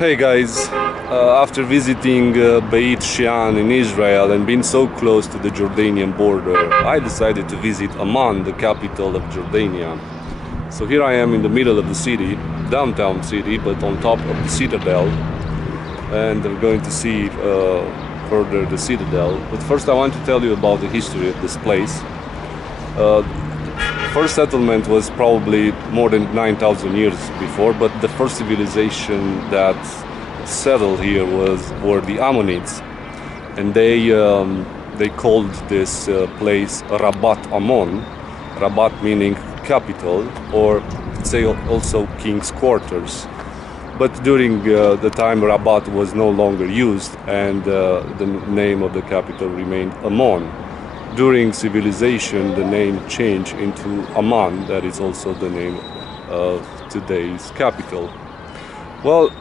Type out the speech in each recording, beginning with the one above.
Hey guys, after visiting Beit Shean in Israel and being so close to the Jordanian border, I decided to visit Amman, the capital of Jordania. So here I am in the middle of the city, downtown city, but on top of the Citadel, and I'm going to see further the Citadel. But first I want to tell you about the history of this place. First settlement was probably more than 9,000 years before, but the first civilization that settled here were the Ammonites, and they called this place Rabat Ammon, Rabat meaning capital, or say also king's quarters. But during the time Rabat was no longer used, and the name of the capital remained Ammon. During civilization, the name changed into Amman, that is also the name of today's capital. Well,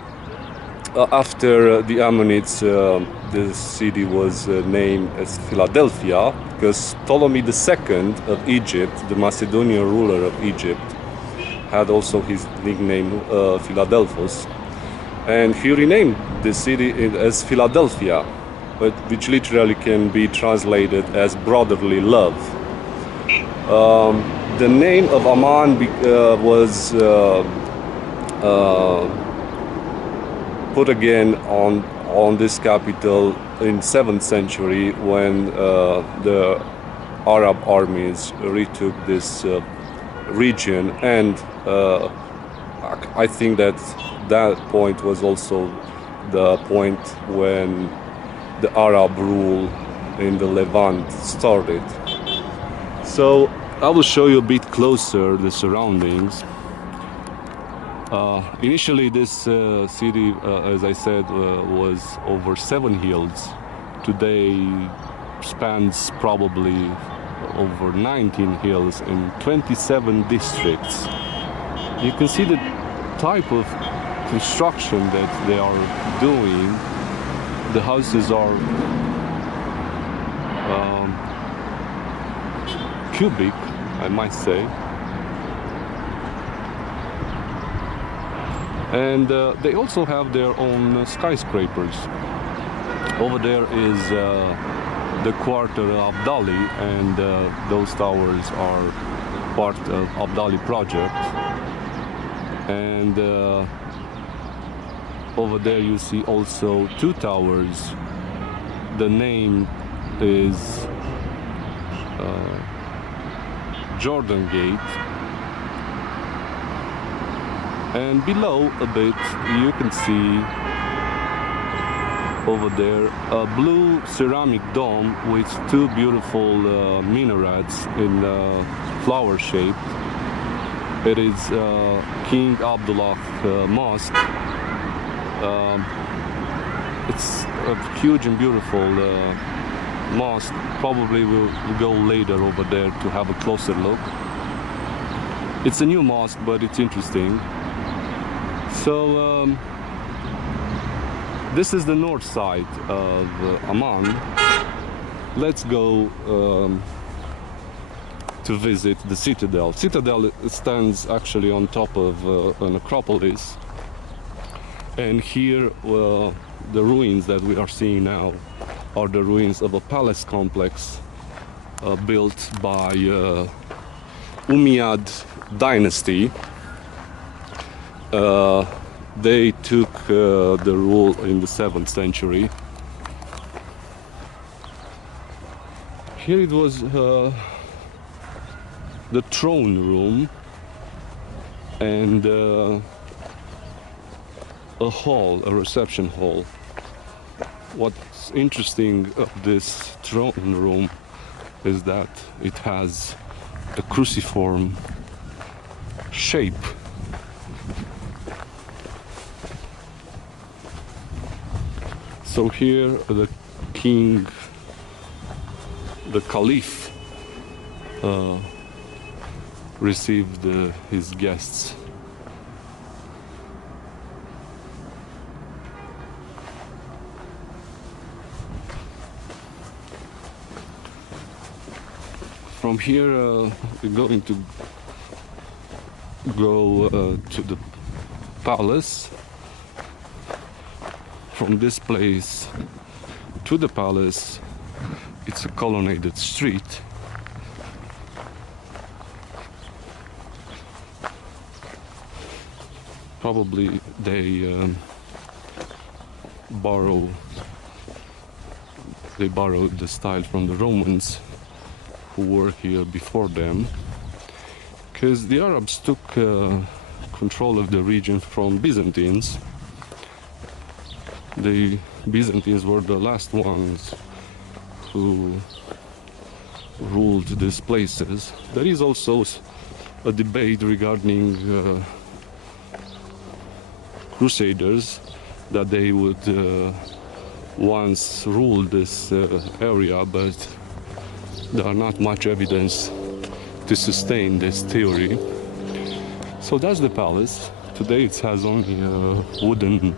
after the Ammonites, the city was named as Philadelphia, because Ptolemy II of Egypt, the Macedonian ruler of Egypt, had also his nickname Philadelphos, and he renamed the city as Philadelphia, which literally can be translated as brotherly love. The name of Amman was put again on this capital in 7th century when the Arab armies retook this region, and I think that point was also the point when the Arab rule in the Levant started. So I will show you a bit closer the surroundings. Initially this city, as I said, was over 7 hills. Today spans probably over 19 hills in 27 districts. You can see the type of construction that they are doing. The houses are cubic, I might say, and they also have their own skyscrapers. Over there is the quarter of Abdali, and those towers are part of Abdali project. And over there you see also 2 towers. The name is Jordan Gate, and below a bit you can see over there a blue ceramic dome with 2 beautiful minarets in flower shape. It is King Abdullah Mosque. It's a huge and beautiful mosque. Probably we'll go later over there to have a closer look. It's a new mosque, but it's interesting. So this is the north side of Amman. Let's go to visit the Citadel. Citadel stands actually on top of an acropolis. And here, the ruins that we are seeing now are the ruins of a palace complex built by Umayyad dynasty. They took the rule in the 7th century. Here it was the throne room, and a hall, a reception hall. What's interesting of this throne room is that it has a cruciform shape. So here the king, the caliph, received his guests. From here we're going to go to the palace, from this place to the palace, it's a colonnaded street. Probably they borrowed the style from the Romans who were here before them, because the Arabs took control of the region from Byzantines. The Byzantines were the last ones who ruled these places. There is also a debate regarding Crusaders, that they would once rule this area, but there are not much evidence to sustain this theory. So that's the palace. Today it has only a wooden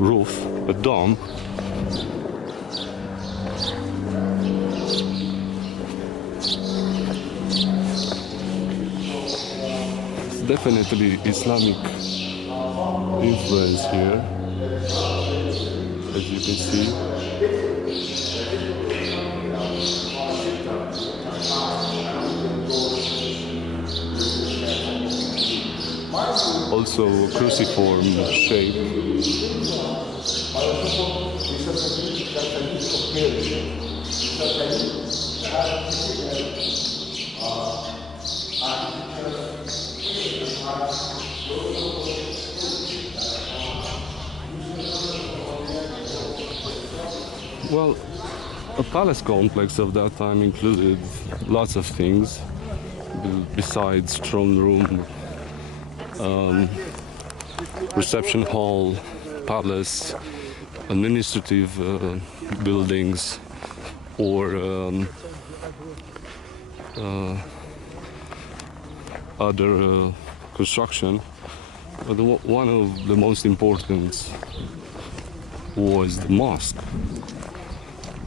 roof, a dome. It's definitely Islamic influence here, as you can see. Also cruciform shape. Well, a palace complex of that time included lots of things besides throne room, reception hall, palace, administrative buildings, or other construction. But one of the most important was the mosque.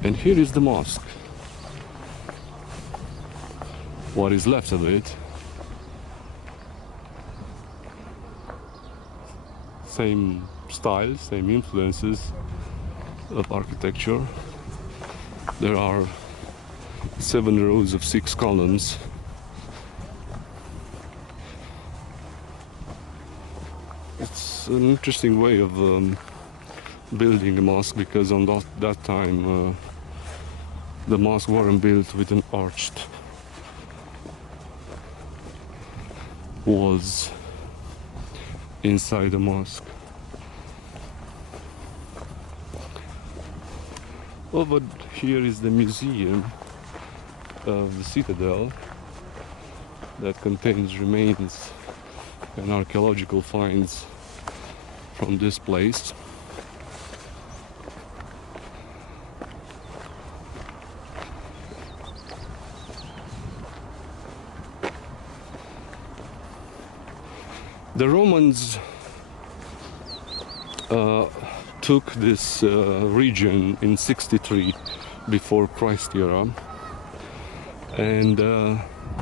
And here is the mosque. What is left of it. Same style, same influences of architecture. There are 7 rows of 6 columns. It's an interesting way of building a mosque, because on that time the mosque weren't built with an arched walls inside the mosque. Over here is the museum of the Citadel that contains remains and archaeological finds from this place. The Romans took this region in 63 before Christ era, and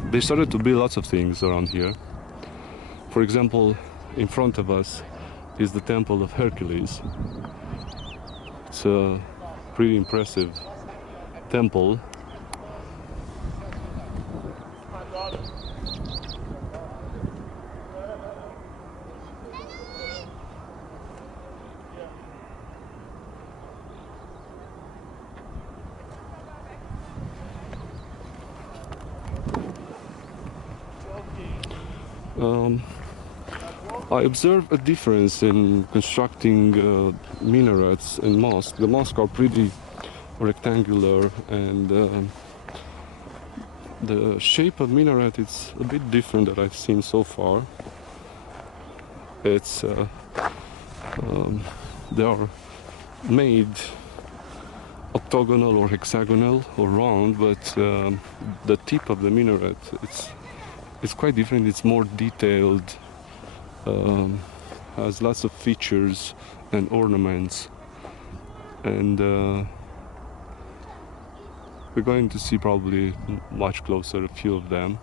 they started to build lots of things around here. For example, in front of us is the Temple of Hercules. It's a pretty impressive temple. I observe a difference in constructing minarets and mosques. The mosques are pretty rectangular, and the shape of minaret is a bit different that I've seen so far. It's they are made octagonal or hexagonal or round, but the tip of the minaret it's quite different. It's more detailed, has lots of features and ornaments, and we're going to see probably much closer a few of them.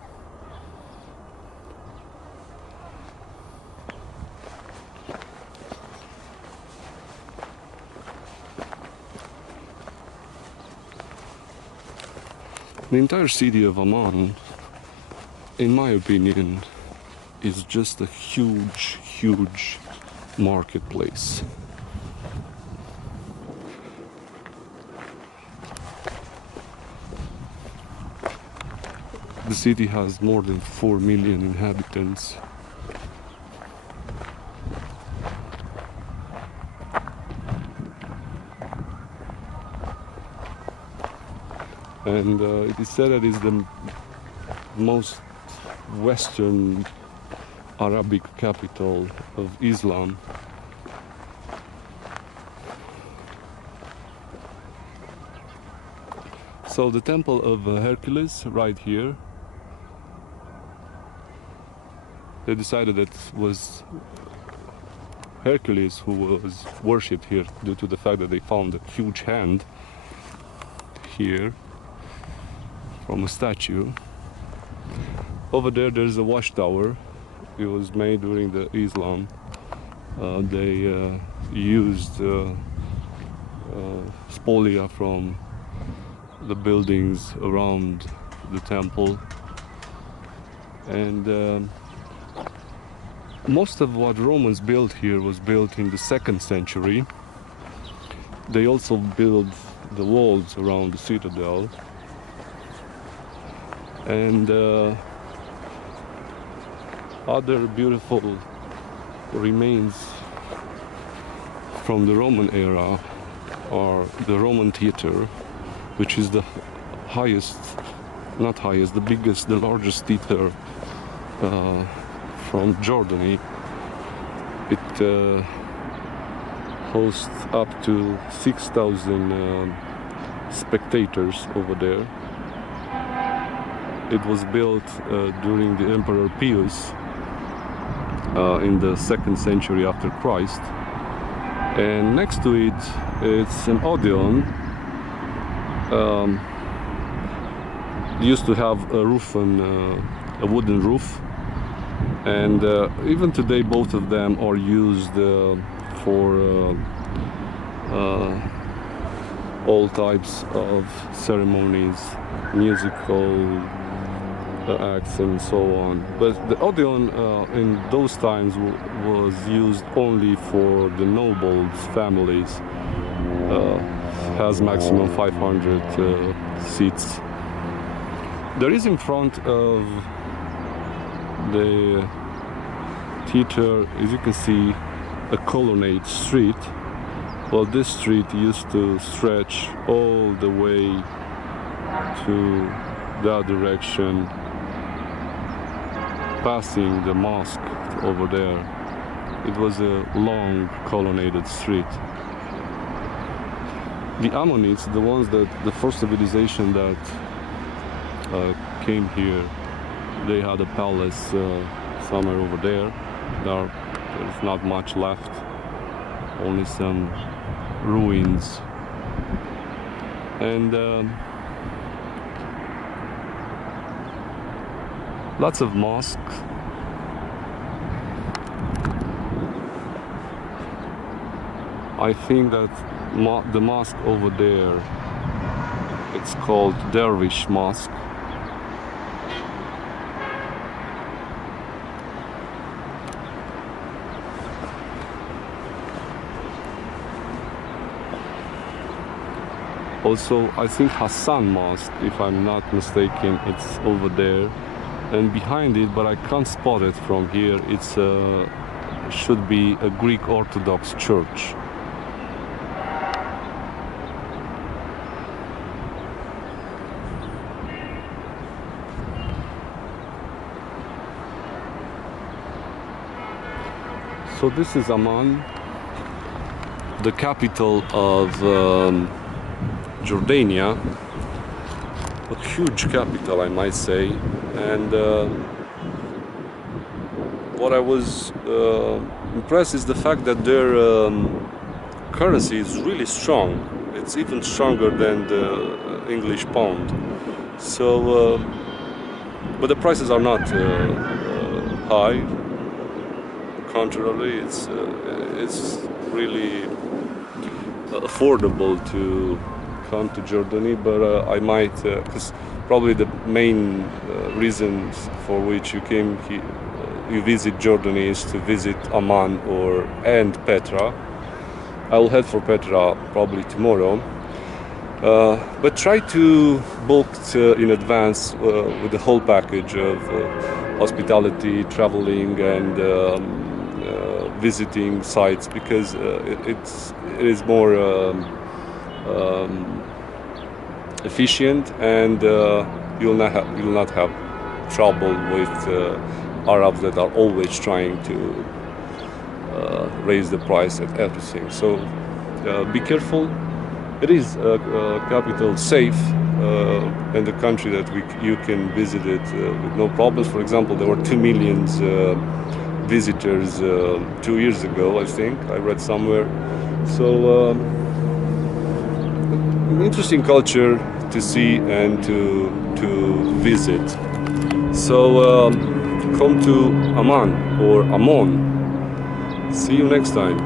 The entire city of Amman, in my opinion, is just a huge marketplace. The city has more than 4 million inhabitants. And it is said that it's the most Western Arabic capital of Islam. So the temple of Hercules right here, they decided that it was Hercules who was worshipped here due to the fact that they found a huge hand here from a statue. Over there there's a watchtower. It was made during the Islam. They used spolia from the buildings around the temple, and most of what Romans built here was built in the 2nd century. They also built the walls around the citadel, and other beautiful remains from the Roman era are the Roman theater, which is the the largest theater from Jordania. It hosts up to 6,000 spectators over there. It was built during the Emperor Pius in the 2nd century after Christ. And next to it, it's an Odeon. It used to have a roof and a wooden roof, and even today both of them are used for all types of ceremonies, musical acts and so on. But the Odeon in those times was used only for the nobles' families. Has maximum 500 seats. There is in front of the theater, as you can see, a colonnade street. Well, this street used to stretch all the way to that direction, passing the mosque over there. It was a long colonnaded street. The Ammonites, the ones that the first civilization that came here, they had a palace somewhere over there. There's not much left, only some ruins. And lots of mosques. I think that the mosque over there, it's called Dervish Mosque. Also, I think Hassan Mosque, if I'm not mistaken, it's over there. And behind it, but I can't spot it from here, it's should be a Greek Orthodox church. So this is Amman, the capital of Jordania, a huge capital, I might say. And what I was impressed is the fact that their currency is really strong. It's even stronger than the English pound. So, but the prices are not high. Contrarily, it's really affordable to come to Jordania. But I might, because probably the main reasons for which you came here, you visit Jordania is to visit Amman and Petra. I will head for Petra probably tomorrow. But try to book in advance with the whole package of hospitality, traveling, and visiting sites, because it is more efficient, and you'll not have trouble with Arabs that are always trying to raise the price at everything. So be careful. It is a capital safe, and a country that you can visit it with no problems. For example, there were 2 million visitors 2 years ago, I think. I read somewhere. So interesting culture to see and to visit. So come to Amman or Ammon. See you next time.